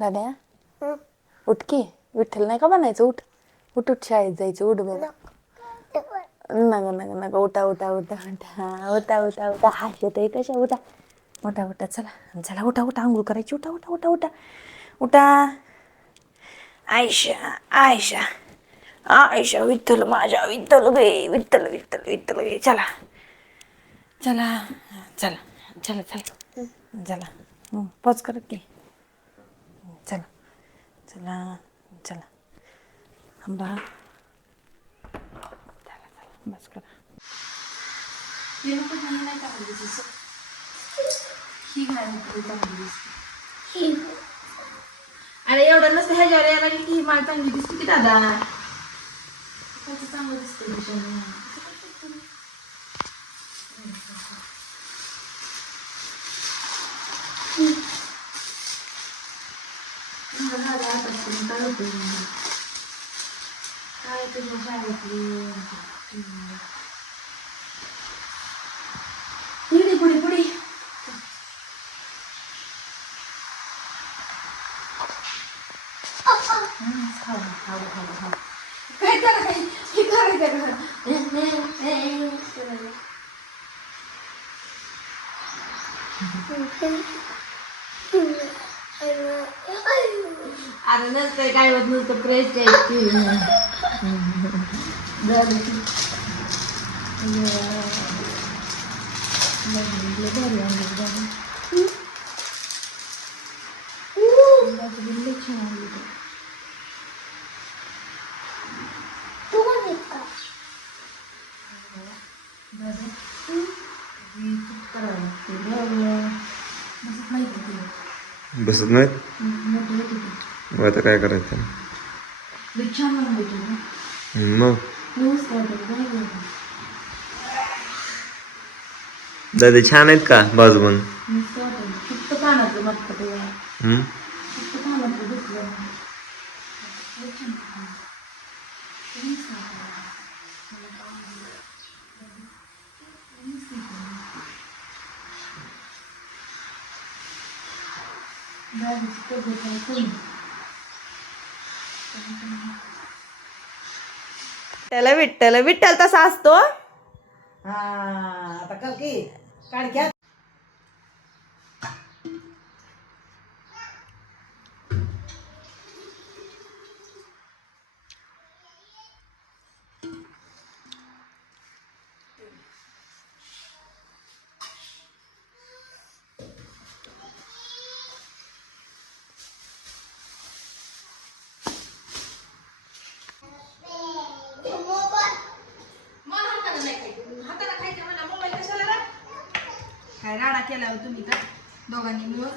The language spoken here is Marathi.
दाद्या उठ की, विठ्ठल नाही का म्हणायचं? उठ उठ उठ, शाळेत जायचं, उठ बरं. नग नग नग, उठा उठा उठा उठा उठा उठा उठा, हात येतोय कशा, उठा उठा उठा, चला चला, उठा उठा, आंघोळ करायची, उठा उठा उठा उठा उठा. आयशा आयशा आयशा, विठ्ठल माझ्या, विठ्ठल गे, विठ्ठल विठ्ठल विठ्ठल गे, चला चला चला चला चला चला, पॉज करत की, चला चला चला, आंबा, चला चला, बस करा. अरे एवढं नसतं, ह्याच्यावर यायला लागली की ही माळ चांगली दिसते की दादा, त्याचं चांगलं दिसतं. काय तुझ्या शाळेतली पुढे पुढे पुढे, काय त्याला काही हे करायचं. अरे नसतंय काय होत, नुसतं प्रेस द्यायची. बसत नाहीत. मग आता काय करायचं? मग दादा छान आहेत का बाजूबन? त्याला विठ्ठल विठ्ठल तसा असतो. हा आता कर की, काढ घ्या. हाताला खायचं म्हणा, मोबाईल कशाला रा? काय राडा केला हो तुम्ही का दोघांनी मिळून?